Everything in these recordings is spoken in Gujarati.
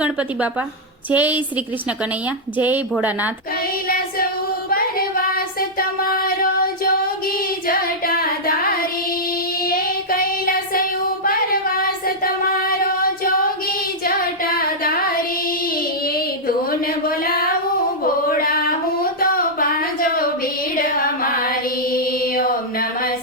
ગણપતિ બાપા. જય શ્રી કૃષ્ણ કનૈયા. જય ભોળાનાથ. કૈલાસ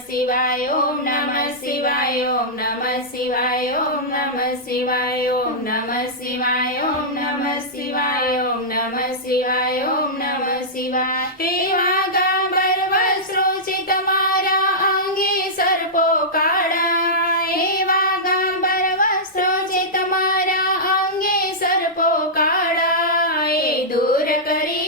શિવાય ઓમ નમ શિવાય ઓમ નમ શિવાય ઓમ નમ શિવાય ઓમ નમ શિવાય ઓમ નમ શિવાય ઓમ નમ શિવાય ઓમ નમ શિવાય. એવા ગાંબર વસ્ત્રો છે તમારા અંગે સર્પો કાળા. એવા ગાંબર વસ્ત્રો દૂર કરી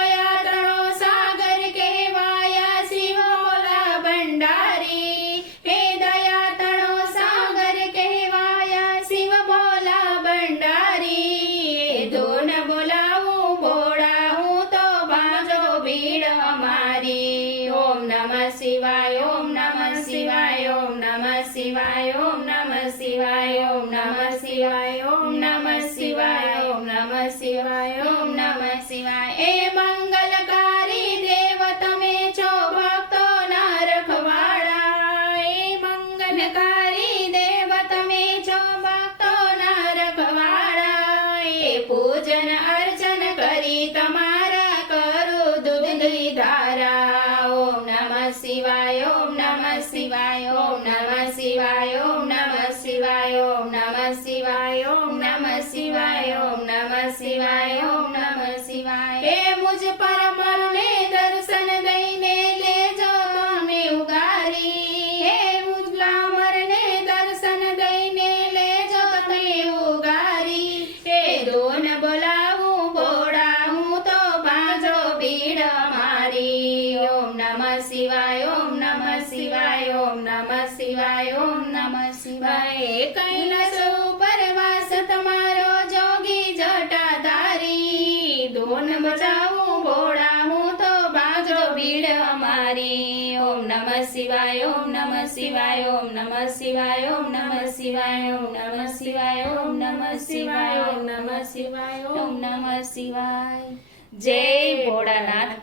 నమ శివాయ ఓం నమ శివాయ ఓం నమ శివాయ ఓం నమ శివాయ ఓం నమ శివాయ ఓం నమ శివాయ ఓం నమ శివాయ ఓం నమ శివాయ ఏ શિવાય ઓમ નમઃ શિવાય ઓમ નમઃ શિવાય ઓમ નમઃ શિવાય ઓમ નમઃ શિવાય ઓમ નમઃ શિવાય ઓમ નમઃ શિવાય ઓમ નમઃ શિવાય. હે મુજ પર નમઃ શિવાય ઓમ નમ શિવાય ઓમ નમ શિવાય ઓમ નમ શિવાય કૈલાસ ઉપર વાસ તમારો જોગી જટાધારી ધોન બચાવું ભોળા હું તો બાજો ભીડ અમારી ઓમ નમ શિવાય ઓમ નમ શિવાય ઓમ નમ શિવાય ઓમ નમ શિવાય ઓમ નમ શિવાય ઓમ નમ શિવાય ઓમ નમ શિવાય ઓમ નમ શિવાય જય ભોળાનાથ